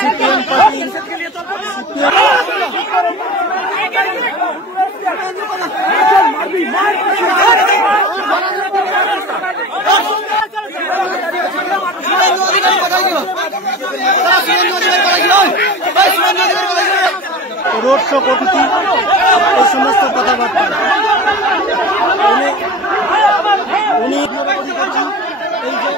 CPM party road show committee এই সমস্ত কথাবার্তা উনি এই যে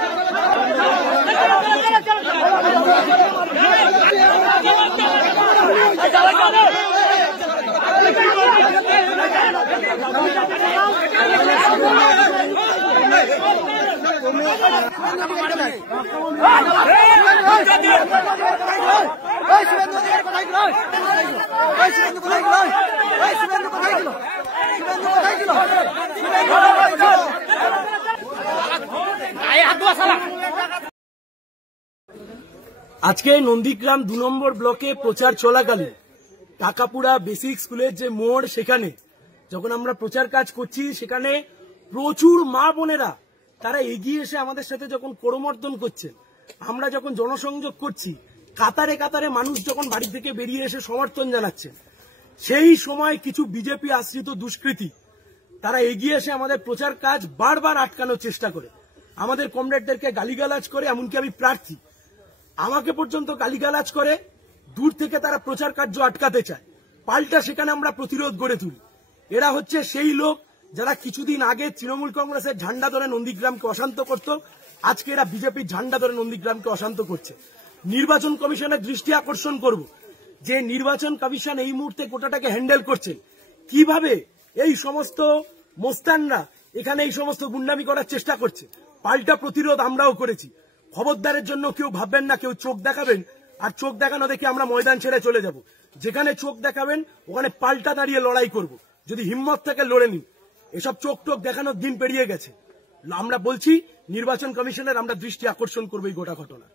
আজকে নন্দীগ্রাম 2 নম্বর ব্লকে প্রচার চলাকালীন টাকাপুরা বেসিক স্কুলের যে মোড় সেখানে যখন আমরা প্রচার কাজ করছি সেখানে প্রচুর মা বোনেরা তারা এগিয়ে এসে আমাদের সাথে যখন করমর্দন করছেন, আমরা যখন জনসংযোগ করছি, কাতারে কাতারে মানুষ যখন বাড়ি থেকে বেরিয়ে এসে সমর্থন জানাচ্ছেন, সেই সময় কিছু বিজেপি আশ্রিত দুষ্কৃতী তারা এগিয়ে এসে আমাদের প্রচার কাজ বারবার আটকানোর চেষ্টা করে, আমাদের কমরেডদেরকে গালিগালাজ করে। এমনকি আমি প্রার্থী, আমাকে পর্যন্ত গালিগালাজ করে, দূর থেকে তারা প্রচার কার্য আটকাতে চায়। পাল্টা সেখানে আমরা প্রতিরোধ গড়ে তুলি। এরা হচ্ছে সেই লোক যারা কিছুদিন আগে তৃণমূল কংগ্রেসের ঝান্ডা ধরে নন্দীগ্রামকে অশান্ত করত, আজকে এরা বিজেপির ঝান্ডা ধরে নন্দীগ্রামকে অশান্ত করছে। নির্বাচন কমিশনের দৃষ্টি আকর্ষণ করব যে নির্বাচন কমিশন এই মুহূর্তে গোটাটাকে হ্যান্ডেল করছে, কিভাবে এই সমস্ত মোস্তানরা এখানে এই সমস্ত গুন্ডামি করার চেষ্টা করছে। পাল্টা প্রতিরোধ আমরাও করেছি। খবরদারের জন্য কেউ ভাববেন না কেউ চোখ দেখাবেন আর চোখ দেখানো দেখে আমরা ময়দান ছেড়ে চলে যাব। যেখানে চোখ দেখাবেন ওখানে পাল্টা দাঁড়িয়ে লড়াই করব। যদি হিম্মত থেকে লড়ে নিন, এসব চোখ টোক দেখানোর দিন পেরিয়ে গেছে। আমরা বলছি নির্বাচন কমিশনের আমরা দৃষ্টি আকর্ষণ করবো এই গোটা ঘটনা।